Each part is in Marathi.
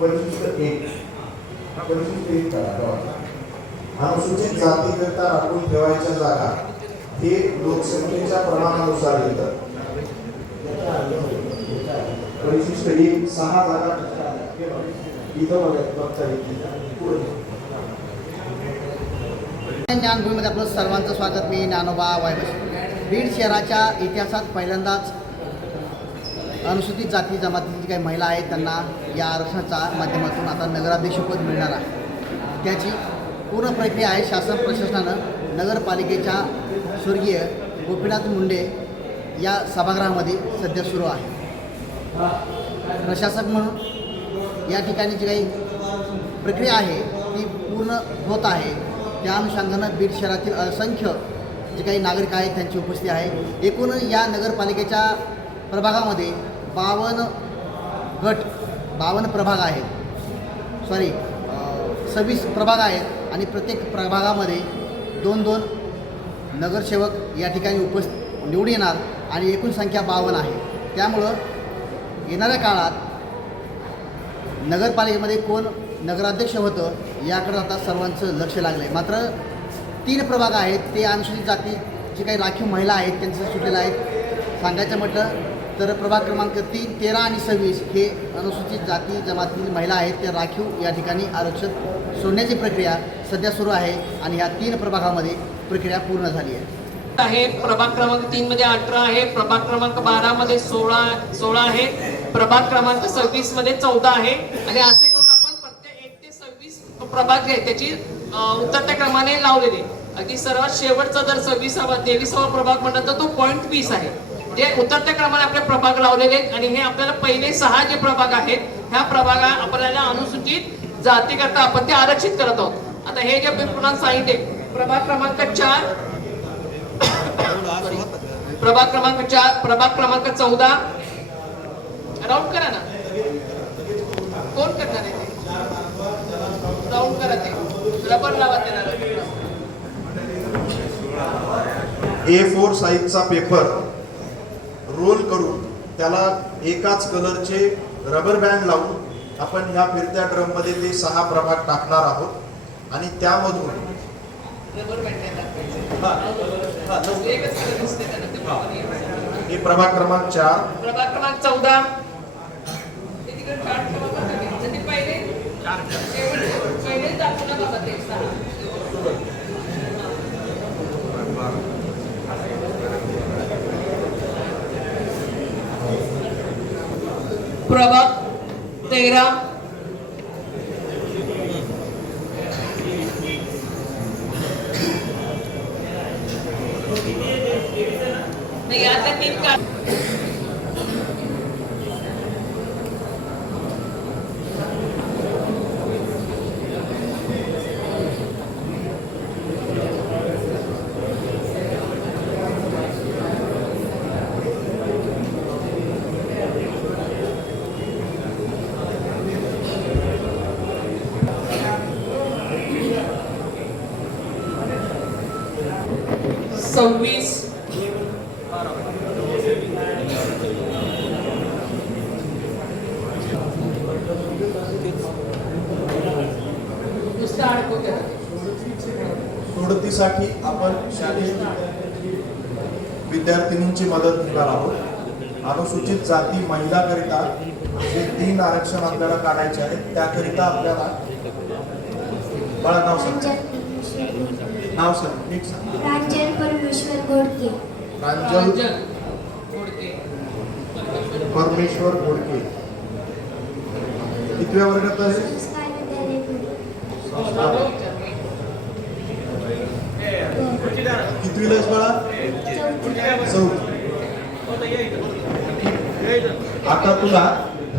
परिशिष्ट एक. परिशिष्ट एक करा अनुसूचित जाती करता राखून ठेवायच्या जागा हे लोकसंख्येच्या प्रमाणानुसार येतात परिशिष्ट एक सहा जागा इथं बघता येतील ज्ञानभूमीमध्ये आपलं सर्वांचं स्वागत. मी ज्ञानोबा वायबस बीड शहराच्या इतिहासात पहिल्यांदाच अनुसूचित जाती जमातीची काही महिला आहेत त्यांना या आरक्षणाच्या माध्यमातून आता नगराध्यक्षपद मिळणार आहे. त्याची पूर्ण प्रक्रिया आहे शासन प्रशासनानं नगरपालिकेच्या स्वर्गीय गोपीनाथ मुंडे या सभागृहामध्ये सध्या सुरू आहे. प्रशासक म्हणून या ठिकाणी जी काही प्रक्रिया आहे ती पूर्ण होत आहे. त्या अनुषंगानं बीड शहरातील असंख्य जे काही नागरिक आहेत त्यांची उपस्थिती आहे. एकूण या नगरपालिकेच्या प्रभागामध्ये बावन्न गट बावन्न प्रभाग आहेत. सॉरी सव्वीस प्रभाग आहेत आणि प्रत्येक प्रभागामध्ये दोन दोन नगरसेवक या ठिकाणी उपस् निवडून येणार आणि एकूण संख्या बावन्न आहे. त्यामुळं येणाऱ्या काळात नगरपालिकेमध्ये कोण नगराध्यक्ष होतं याकडे आता सर्वांचं लक्ष लागलं आहे मात्र तीन प्रभाग आहेत ते अनुसूचित जाती जे काही राखीव महिला आहेत त्यांचं सुटलेलं आहेत सांगायचं म्हटलं तर प्रभाग क्रमांक तीन तेरा आणि सव्वीस हे अनुसूचित जाती जमातीतील महिला आहेत. त्या राखीव या ठिकाणी आरक्षण सोडण्याची प्रक्रिया सध्या सुरू आहे आणि ह्या तीन प्रभागामध्ये प्रक्रिया पूर्ण झाली आहे. आहे. प्रभाग क्रमांक तीन मध्ये अठरा आहे. प्रभाग क्रमांक बारा मध्ये सोळा सोळा आहे. प्रभाग क्रमांक सव्वीसमध्ये चौदा आहे. आणि असे करून आपण प्रत्येक एक ते सव्वीस प्रभाग जे त्याची उतरत्या क्रमाने लावलेले. अगदी सर्वात शेवटचा जर सव्वीसावा तेवीसावा प्रभाग म्हणतात तर तो पॉईंट वीस आहे. जे उतरत्या क्रमाने आपले प्रभाग लावलेले आहेत आणि हे आपल्याला पहिले सहा जे प्रभाग आहेत ह्या प्रभागा आपल्याला अनुसूचित जातीकरता आपण ते आरक्षित करत आहोत. आता हे जे मी पुन्हा सांगितले प्रभाग क्रमांक चार प्रभाग क्रमांक चार प्रभाग क्रमांक चौदा. राऊंड करा ना. कोण करणार आहे ते? राऊंड करा ते. रबर लावा त्याला. ए फोर साईजचा पेपर रोल करून त्याला एकाच कलरचे रबर बँड लावून आपण ह्या फिरत्या ड्रममध्ये ते सहा प्रभाग टाकणार आहोत. आणि त्यामधून. हे प्रभाग क्रमांक चार. प्रभाग क्रमांक चौदा. ते पहिले एवढे- पहिले दाखवू नका बघा ते सहा. प्रभाग तेरा नाही आता तीन का सव्वीस. सोडतीसाठी आपण शालेय विद्यार्थिनींची मदत घेणार आहोत. अनुसूचित जाती महिलाकरिता जे तीन आरक्षण आपल्याला काढायचे आहेत त्याकरिता आपल्याला बाळा नाव सांग. नाव सांग नीट सांग. गोडके प्रांजल. परमेश्वर घोडके. कितव्या वर्गात आहे. कितवीला आहेस बाळा? चौथी. आता तुला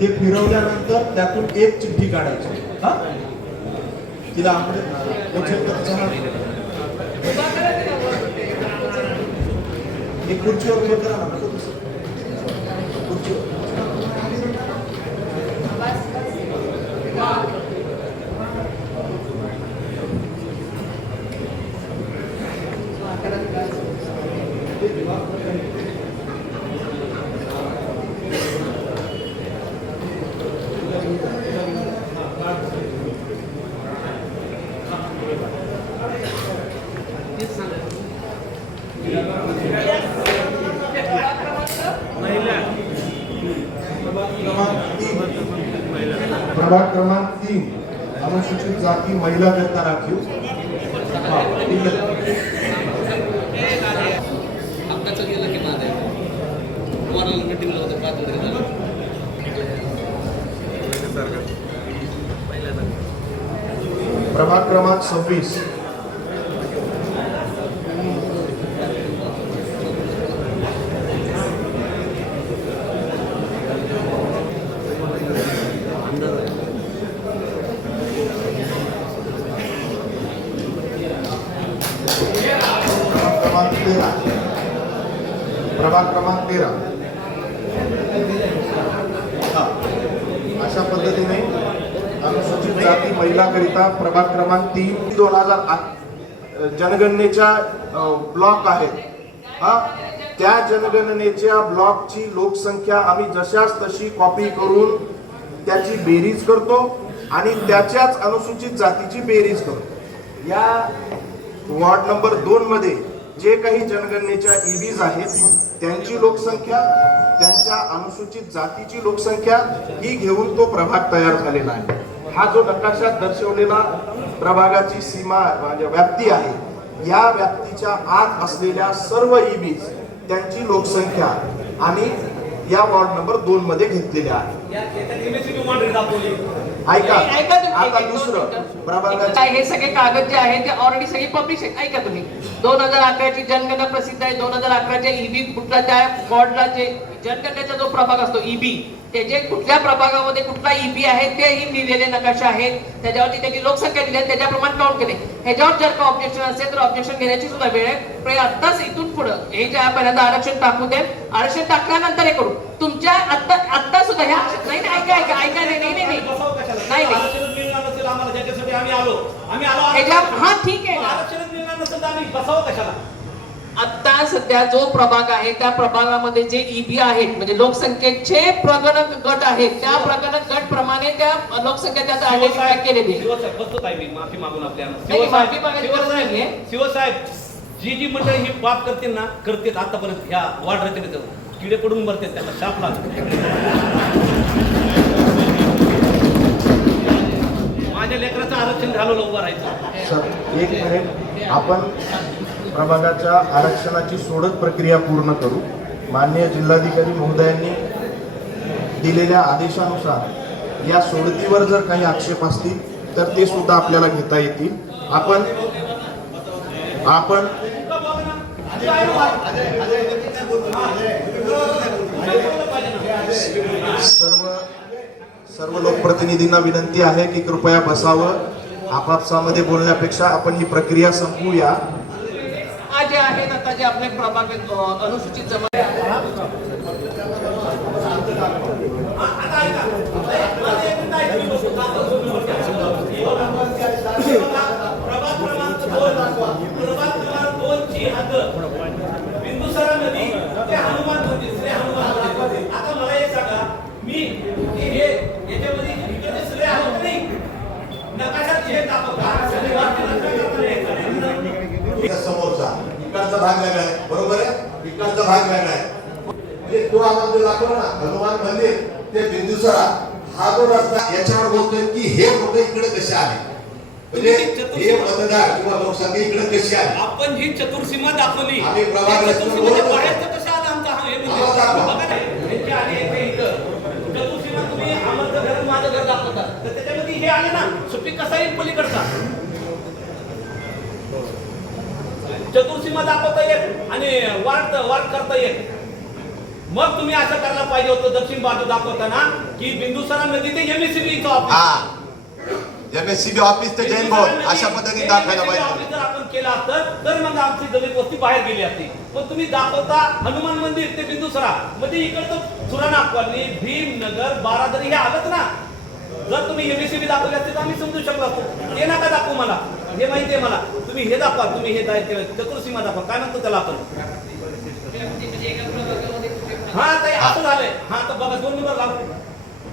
हे फिरवल्यानंतर त्यातून एक चिठ्ठी काढायची हा? तिला आंबे हे खुर्चीवर हे करा ना खुर्चीवर Gracias. प्रभाग क्रमांक तीन. अनुसूचित जाती महिला करता राखीव. हा, ठीक आहे. हक्काचं गेलं की माझं ओव्हरऑल मीटिंगला होतं पाच तरी झालं प्रभाग क्रमांक सव्वीस प्रभाग क्रमांक तेरा. प्रभाग क्रमांक तेरा. हा. अशा पद्धतीने अनुसूचित जाती महिलाकरिता प्रभाग क्रमांक तीन दोन हजार जनगणनेच्या ब्लॉक आहेत. हा? त्या जनगणनेच्या ब्लॉकची लोकसंख्या आम्ही जशाच तशी कॉपी करून त्याची बेरीज करतो आणि त्याच्याच अनुसूचित जातीची बेरीज करतो. या वॉर्ड नंबर दोन मध्ये जे काही जनगणनेच्या e ईबीज आहेत त्यांची लोकसंख्या त्यांच्या अनुसूचित जातीची लोकसंख्या ही घेऊन तो प्रभाग तयार झालेला आहे. हा जो नकाशात दर्शवलेला प्रभागाची सीमा म्हणजे व्याप्ती आहे या व्याप्तीच्या आत असलेल्या सर्व e ईबीज त्यांची लोकसंख्या आणि या वॉर्ड नंबर दोन मध्ये घेतलेल्या आहे ऐका. ऐका तुम्ही, आता दुसरं. प्रभागाची काय हे सगळे कागद जे आहेत ते ऑलरेडी सगळे पब्लिश आहेत. ऐका तुम्ही. दोन हजार अकराची जनगणना प्रसिद्ध आहे. दोन हजार अकराच्या ईबी कुठला त्या वॉर्डला जे जनगणनेचा जो प्रभाग असतो ईबी त्याचे कुठल्या प्रभागामध्ये कुठला ईबी आहे तेही लिहिलेले नकाशा आहेत. त्याच्यावरती त्याची लोकसंख्या दिली आहे त्याच्याप्रमाणे काउंट केले. ह्याच्यावर जर का ऑब्जेक्शन असेल तर ऑब्जेक्शन घेण्याची सुद्धा वेळ आहे. पण आत्ताच इथून पुढं हे जे आरक्षण टाकू दे आरक्षण टाकल्यानंतर हे करू. तुमच्या आत्ता आत्ता सुद्धा ह्या नाही नाही, ऐका ऐका ऐका नाही नाही नाही नाही. हा ठीक आहे आता सध्या जो प्रभाग आहे त्या प्रभागामध्ये जे ईबी आहेत म्हणजे लोकसंख्येचे प्रगणक गट आहेत त्या प्रगणक गट प्रमाणे त्या लोकसंख्या त्याचा आयडेंटिफाय केलेली माफी मागून आपल्या नाही, माफी मागायची गरज नाहीये. शिवसाहेब जी जी मंडळी ही पाप करतील ना करतील आतापर्यंत. ह्या वाढ रचनेत किडे पडून मरतील त्यांना शाप लागतो माझ्या लेकराचं आरक्षण घालवलं उभं राहायचं. सर एक मिनिट. आपण प्रभागाच्या आरक्षणाची सोडत प्रक्रिया पूर्ण करू. माननीय जिल्हाधिकारी महोदयांनी दिलेल्या आदेशानुसार या सोडतीवर जर काही आक्षेप असतील तर ते सुद्धा आपल्याला घेता येतील. आपण आपण सर्व सर्व लोकप्रतिनिधींना विनंती आहे की कृपया बसावं. आपापसामध्ये बोलण्यापेक्षा आपण ही प्रक्रिया संपवूया. जे आहेत आता जे आपले प्रभाग अनुसूचित जमा प्रभाग क्रमांक दोन प्रभाग क्रमांक दोन ची हद्द बिंदुसरा नदी ते हनुमान मंदिर श्री हनुमान मंदिर आता मला एक सांगा मी हे हे याच्यामध्ये इकडे सगळे आलो की नाही नकाशात हे दाखवता सगळे वाक्य नका करता येत. इकडचा समोरचा इकडचा भाग वेगळा आहे. बरोबर आहे? इकडचा भाग वेगळा आहे. म्हणजे तो आम्हाला जो दाखवला ना हनुमान मंदिर ते बिंदुसरा हा जो रस्ता याच्यावर बोलतोय की हे लोक इकडे कसे आले? म्हणजे हे मतदार किंवा लोकसंख्या इकडे कशी आली? आपण जी चतुर्सीमा दाखवली. आम्ही प्रभाग कसं आलं आमचं हा हे. चतुर्सीमा तुम्ही आमचं घर माझं घर दाखवता तर त्याच्यामध्ये हे आले ना सुट्टी कसा येईल पलीकडचा. चतुर्सीमा दाखवता येत आणि वाढ वाढ करता येत. मग तुम्ही असं करायला पाहिजे होतं दक्षिण बाजू दाखवताना की बिंदुसरा नदी ते एमएससीबीचं ऑफिस हा. एमएससीबी ऑफिस ते जैन भवन अशा पद्धतीने दाखवायला पाहिजे. जर आपण केलं असतं तर मग आमची दलित वस्ती बाहेर गेली असती. पण तुम्ही दाखवता हनुमान मंदिर ते बिंदुसरा. म्हणजे इकडचं सुराणा कॉलनी भीम नगर बारादरी हे आलंच ना. जर तुम्ही एमएससीबी दाखवली असते तर आम्ही समजू शकलो असतो. ते नका दाखवू मला. हे माहिती आहे मला. तुम्ही हे दाखवा तुम्ही हे दाय- केलं. चतुर्सीमा दाखवा. काय म्हणतो त्याला आपण? हा ताई असं झालंय. हा तर बघा दोन नंबर लाव.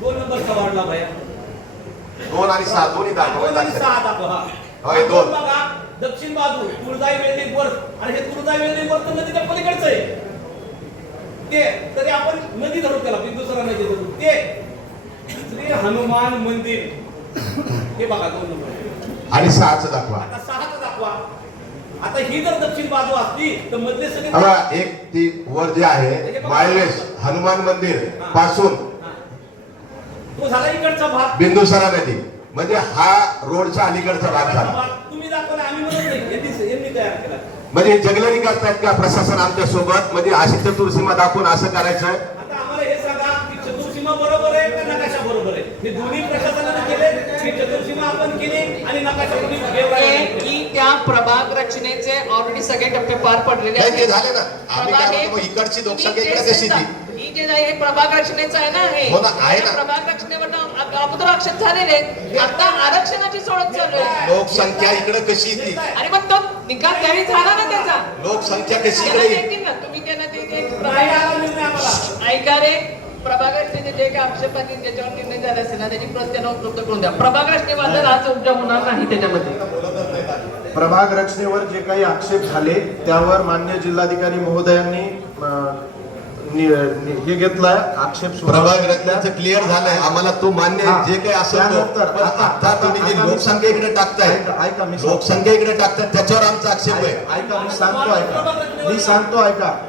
दोन नंबरचा वाढला भया दोन आणि सहा दोन्ही दोन आणि दाखवा सहा दाखवा हा. दोन. बघा दक्षिण बाजू तुळजाई वेल्डिंग वर आणि हे तुळजाई वेल्डिंग वर तर नदीच्या पलीकडचं आहे. ते तरी आपण नदी धरू त्याला बिंदुसरा नदी धरू. ते श्री हनुमान मंदिर. हे बघा दोन नंबर. आणि सहाचं दाखवा. आता सहाच दाखवा. आता ही जर दक्षिण बाजू असती तर मधले सगळे एक ती वर जे आहे मायलेस हनुमान मंदिरपासून. तो झाला इकडचा भाग. बिंदुसरा नदी म्हणजे हा रोडचा अलीकडचा भाग झाला. तुम्ही दाखवला आम्ही म्हणत नाही. यांनी तयार केला. म्हणजे जगलरी करतायत का प्रशासन आमच्यासोबत म्हणजे अशी चतुर्सीमा दाखवून असं करायचं आता आम्हाला हे सांगा की चतुर्सीमा बरोबर आहे का नकाशा बरोबर आहे हे दोन्ही प्रशासनाने केले की चतुर्सीमा आपण केली आणि नकाशा कोणी हे गेवराईने केला. की त्या प्रभाग रचनेचे ऑलरेडी सगळे टप्पे पार पडलेले आहेत. झाले ना. आम्ही हे- इकडची लोकसंख्या इकडे कशी. ही जे आहे हे प्रभाग रचनेचं आहे ना हे. हो ना, आहे ना. त्या प्रभाग रचनेवर अगोदर आरक्षण झालेले. आता आरक्षणाची सोडत चालू आहे. लोकसंख्या इकडे कशी ती? आणि मग तो निकाल त्यावेळी झाला ना त्याचा. लोकसंख्या कशी इकडे ना. तुम्ही त्यांना ते ऐका रे. प्रभाग रचनेचे जे काही आक्षेपाने ज्याच्यावर निर्णय झाले असेल ना त्याची प्रत त्यांना उपलब्ध करून द्या. प्रभाग रचनेबद्दल आज उद्या होणार नाही त्याच्यामध्ये. प्रभाग रचनेवर जे काही आक्षेप झाले त्यावर मान्य जिल्हाधिकारी महोदयांनी हे घेतलाय आक्षेप प्रभाग. रचनेचं क्लिअर झालंय. आम्हाला तो मान्य जे काही असेल आता- तुम्ही जी आता मी- लोकसंख्या इकडे टाकताय. ऐका- मी सांगतो. लोकसंख्या इकडे टाकताय त्याच्यावर आमचा आक्षेप आहे. ऐका ऐका, मी सांगतो ऐका. मी सांगतो ऐका.